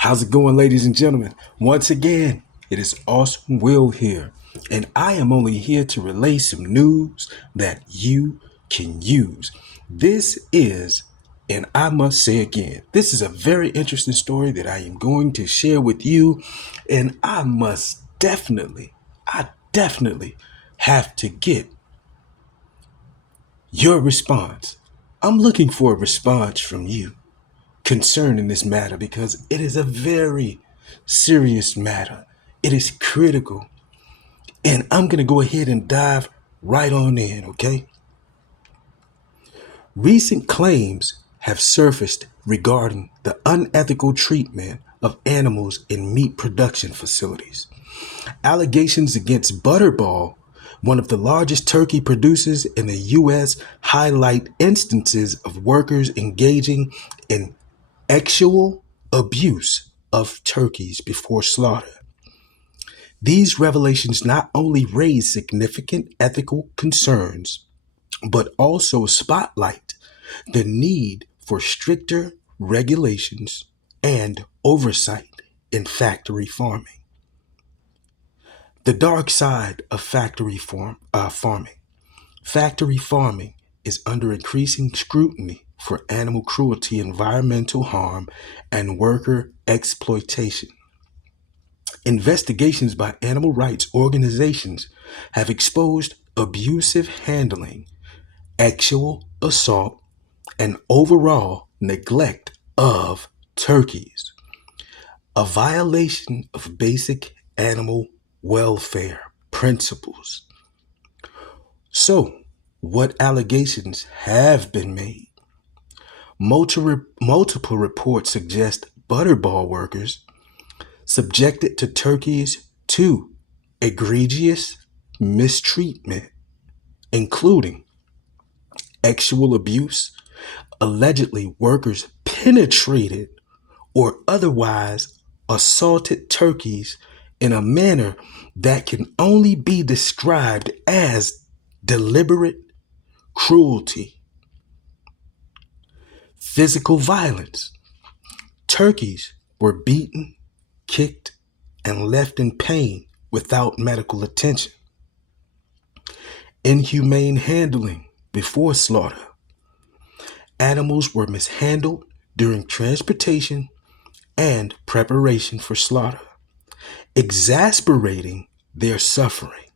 How's it going, ladies and gentlemen? Once again, it is Awesome Will here, and I am only here to relay some news that you can use. This is, and I must say again, this is a very interesting story that I am going to share with you, and I definitely have to get your response. I'm looking for a response from you concerning this matter because it is a very serious matter. It is critical. And I'm going to go ahead and dive right on in, okay? Recent claims have surfaced regarding the unethical treatment of animals in meat production facilities. Allegations against Butterball, one of the largest turkey producers in the U.S., highlight instances of workers engaging in actual abuse of turkeys before slaughter. These revelations not only raise significant ethical concerns, but also spotlight the need for stricter regulations and oversight in factory farming. The dark side of farming. Factory farming is under increasing scrutiny for animal cruelty, environmental harm, and worker exploitation. Investigations by animal rights organizations have exposed abusive handling, actual assault, and overall neglect of turkeys, a violation of basic animal welfare principles. So, what allegations have been made? Multiple reports suggest Butterball workers subjected to turkeys to egregious mistreatment, including actual abuse. Allegedly, workers penetrated or otherwise assaulted turkeys in a manner that can only be described as deliberate cruelty. Physical violence. Turkeys were beaten, kicked, and left in pain without medical attention. Inhumane handling before slaughter. Animals were mishandled during transportation and preparation for slaughter, exasperating their suffering.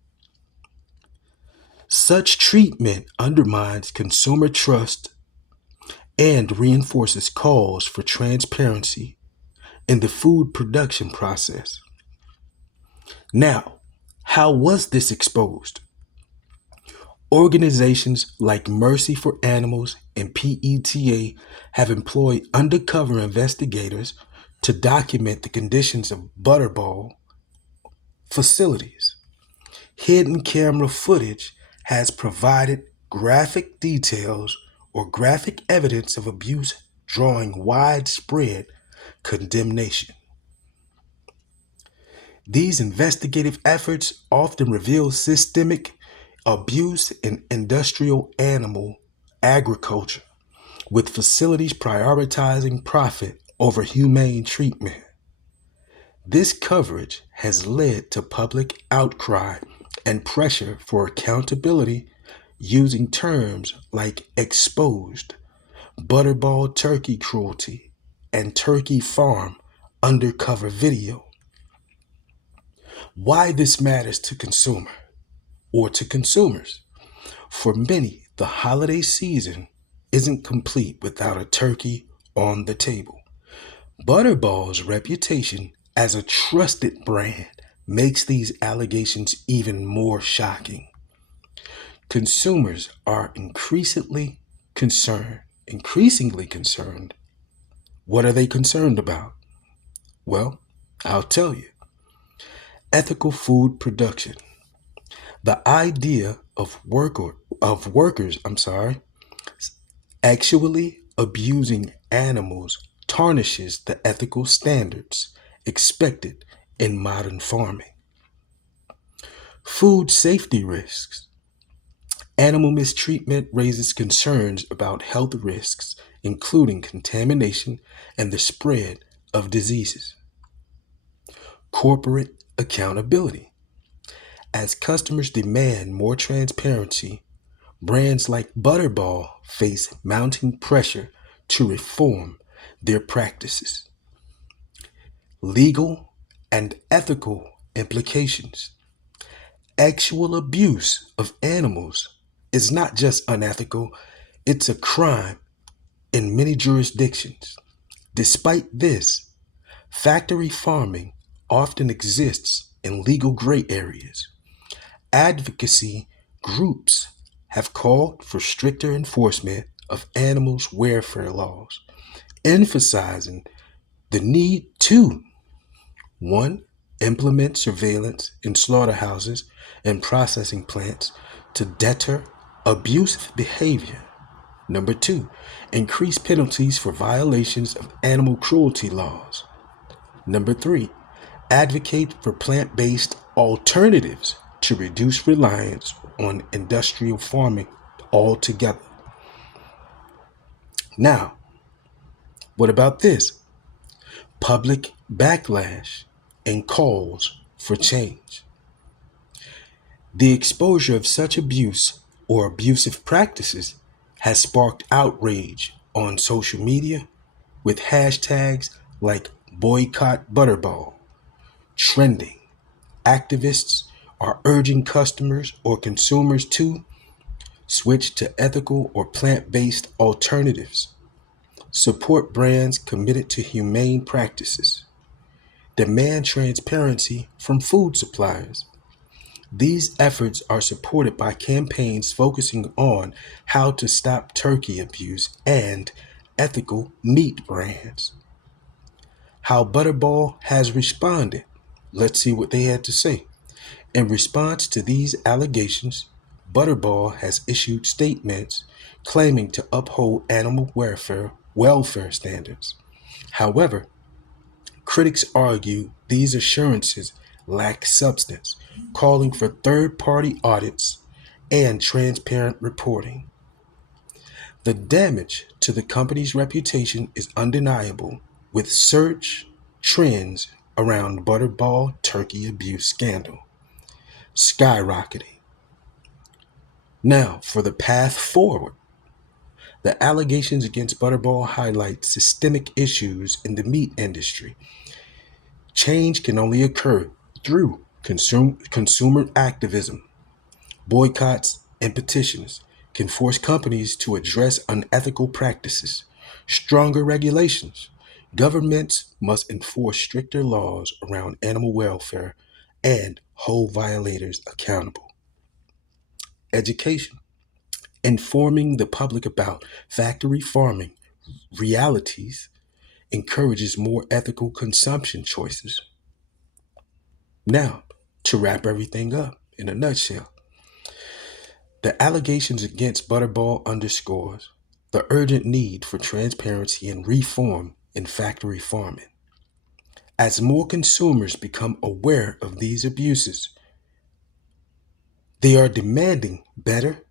Such treatment undermines consumer trust and reinforces calls for transparency in the food production process. Now, how was this exposed? Organizations like Mercy for Animals and PETA have employed undercover investigators to document the conditions of Butterball facilities. Hidden camera footage has provided graphic details or graphic evidence of abuse, drawing widespread condemnation. These investigative efforts often reveal systemic abuse in industrial animal agriculture, with facilities prioritizing profit over humane treatment. This coverage has led to public outcry and pressure for accountability using terms like exposed, Butterball turkey cruelty, and turkey farm undercover video. Why this matters to consumers. For many, the holiday season isn't complete without a turkey on the table. Butterball's reputation as a trusted brand makes these allegations even more shocking. Consumers are increasingly concerned. What are they concerned about? Well, I'll tell you. Ethical food production. The idea of workers, actually abusing animals tarnishes the ethical standards expected in modern farming. Food safety risks. Animal mistreatment raises concerns about health risks, including contamination and the spread of diseases. Corporate accountability. As customers demand more transparency, brands like Butterball face mounting pressure to reform their practices. Legal and ethical implications. Actual abuse of animals is not just unethical, it's a crime in many jurisdictions. Despite this, factory farming often exists in legal gray areas. Advocacy groups have called for stricter enforcement of animals' welfare laws, emphasizing the need to 1. Implement surveillance in slaughterhouses and processing plants to deter abusive behavior. Number 2. Increase penalties for violations of animal cruelty laws. Number 3. Advocate for plant-based alternatives to reduce reliance on industrial farming altogether. Now, what about this? Public backlash and calls for change. The exposure of such abuse or abusive practices has sparked outrage on social media with hashtags like boycott Butterball trending. Activists are urging customers or consumers to switch to ethical or plant-based alternatives, support brands committed to humane practices, demand transparency from food suppliers. These efforts are supported by campaigns focusing on how to stop turkey abuse and ethical meat brands. How Butterball has responded. Let's see what they had to say. In response to these allegations, Butterball has issued statements claiming to uphold animal welfare standards. However, critics argue these assurances lack substance, calling for third-party audits and transparent reporting. The damage to the company's reputation is undeniable, with search trends around Butterball turkey abuse scandal skyrocketing. Now, for the path forward. The allegations against Butterball highlight systemic issues in the meat industry. Change can only occur through consumer activism. Boycotts and petitions can force companies to address unethical practices. Stronger regulations. Governments must enforce stricter laws around animal welfare and hold violators accountable. Education. Informing the public about factory farming realities encourages more ethical consumption choices. Now, to wrap everything up in a nutshell, the allegations against Butterball underscores the urgent need for transparency and reform in factory farming. As more consumers become aware of these abuses, they are demanding better,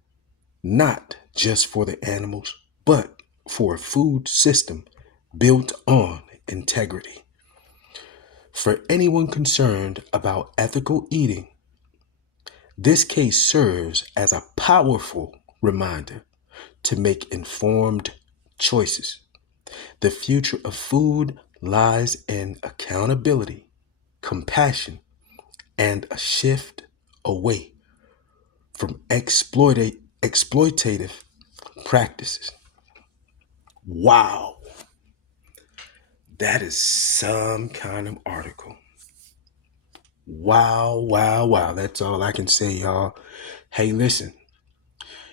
not just for the animals, but for a food system built on integrity. For anyone concerned about ethical eating, this case serves as a powerful reminder to make informed choices. The future of food lies in accountability, compassion, and a shift away from exploitative practices. Wow, that is some kind of article. Wow, wow, wow. That's all I can say, y'all. Hey, listen,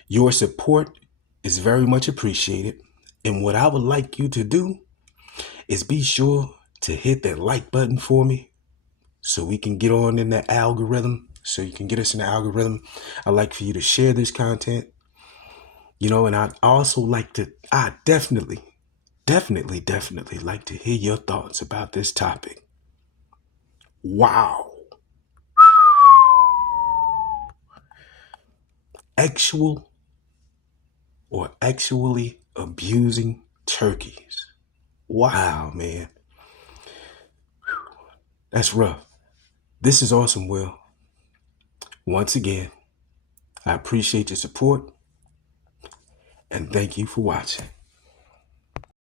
your support is very much appreciated. And what I would like you to do is be sure to hit that like button for me so we can get on in the algorithm, so you can get us in the algorithm. I'd like for you to share this content, and I'd also like to, I definitely like to hear your thoughts about this topic. Wow. Actual or actually abusing turkeys. Wow, man. That's rough. This is awesome, Will. Once again, I appreciate your support and thank you for watching.